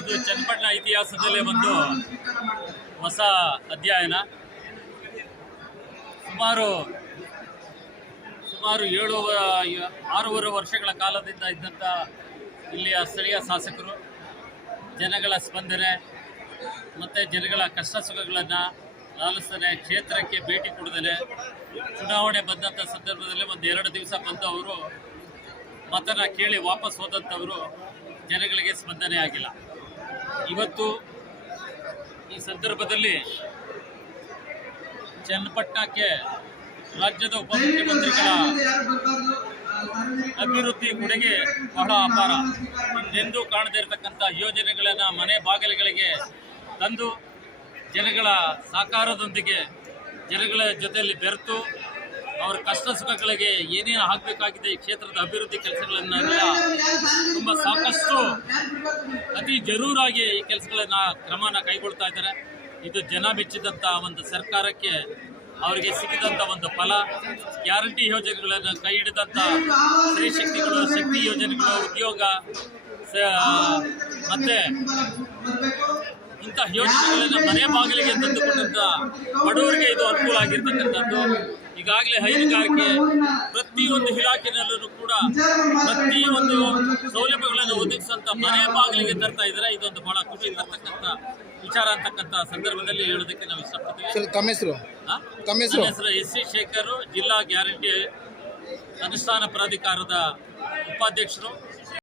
ಇದು ಚನ್ನಪಟ್ಟಣ ಇತಿಹಾಸದಲ್ಲೇ ಒಂದು ಹೊಸ ಅಧ್ಯಾಯನ. ಸುಮಾರು 6 ವರ್ಷಗಳ ಕಾಲದಿಂದ ಇದ್ದಂಥ ಇಲ್ಲಿಯ ಸ್ಥಳೀಯ ಶಾಸಕರು ಜನಗಳ ಸ್ಪಂದನೆ ಮತ್ತು ಜನಗಳ ಕಷ್ಟ ಸುಖಗಳನ್ನು ಲಾಲಿಸದೆ ಕ್ಷೇತ್ರಕ್ಕೆ ಭೇಟಿ ಕೊಡದಲೆ ಚುನಾವಣೆ ಬಂದಂಥ ಸಂದರ್ಭದಲ್ಲಿ 1-2 ದಿವಸ ಬಂದು ಅವರು ಮತನ ಕೇಳಿ ವಾಪಸ್ ಹೋದಂಥವರು ಜನಗಳಿಗೆ ಸ್ಪಂದನೆ ಆಗಿಲ್ಲ. ಇವತ್ತು ಈ ಸಂದರ್ಭದಲ್ಲಿ ಚನ್ನಪಟ್ಟಣಕ್ಕೆ ರಾಜ್ಯದ ಉಪಮುಖ್ಯಮಂತ್ರಿಗಳ ಅಭಿವೃದ್ಧಿ ಕೊಡುಗೆ ಬಹಳ ಅಪಾರ. ಇನ್ನೆಂದೂ ಕಾಣದೇ ಇರತಕ್ಕಂಥ ಯೋಜನೆಗಳನ್ನು ಮನೆ ಬಾಗಿಲುಗಳಿಗೆ ತಂದು ಜನಗಳ ಸಹಕಾರದೊಂದಿಗೆ ಜನಗಳ ಜೊತೆಯಲ್ಲಿ ಬೆರೆತು ಅವರ ಕಷ್ಟ ಸುಖಗಳಿಗೆ ಏನೇನು ಆಗಬೇಕಾಗಿದೆ ಈ ಕ್ಷೇತ್ರದ ಅಭಿವೃದ್ಧಿ ಕೆಲಸಗಳನ್ನೆಲ್ಲ ತುಂಬ ಸಾಕಷ್ಟು ಅತಿ ಜರೂರಾಗಿ ಈ ಕೆಲಸಗಳನ್ನು ಕ್ರಮನ ಕೈಗೊಳ್ತಾ ಇದ್ದಾರೆ. ಇದು ಜನ ಮೆಚ್ಚಿದಂಥ ಒಂದು ಸರ್ಕಾರಕ್ಕೆ ಅವರಿಗೆ ಸಿಕ್ಕಿದಂಥ ಒಂದು ಫಲ. ಗ್ಯಾರಂಟಿ ಯೋಜನೆಗಳನ್ನು ಕೈ ಹಿಡಿದಂಥ ಸ್ತ್ರೀ ಶಕ್ತಿಗಳು, ಶಕ್ತಿ ಯೋಜನೆಗಳು, ಉದ್ಯೋಗ ಮತ್ತು ಇಂಥ ಯೋಜನೆಗಳನ್ನು ಮನೆ ಬಾಗಿಲಿಗೆ ತಂದುಕೊಂಡಂಥ ಬಡವರಿಗೆ ಇದು ಅನುಕೂಲ ಆಗಿರ್ತಕ್ಕಂಥದ್ದು. ಈಗಾಗಲೇ ಹೈನುಗಾರಿಕೆ ಪ್ರತಿಯೊಂದು ಇಲಾಖೆನಲ್ಲೂ ಕೂಡ ಪ್ರತಿಯೊಂದು ಸೌಲಭ್ಯಗಳನ್ನು ಒದಗಿಸುವಂಥ ಮನೆ ಬಾಗಿಲಿಗೆ ತರ್ತಾ ಇದ್ದಾರೆ. ಇದೊಂದು ಬಹಳ ಖುಷಿ ತರ್ತಕ್ಕಂಥ ವಿಚಾರ ಅಂತಕ್ಕಂಥ ಸಂದರ್ಭದಲ್ಲಿ ಹೇಳೋದಕ್ಕೆ ನಾವು ಇಷ್ಟಪಡ್ತೀವಿ. ನಮ್ಮ ಹೆಸರು ಎಸ್.ಸಿ. ಶೇಖರ್, ಜಿಲ್ಲಾ ಗ್ಯಾರಂಟಿ ಅನುಷ್ಠಾನ ಪ್ರಾಧಿಕಾರದ ಉಪಾಧ್ಯಕ್ಷರು.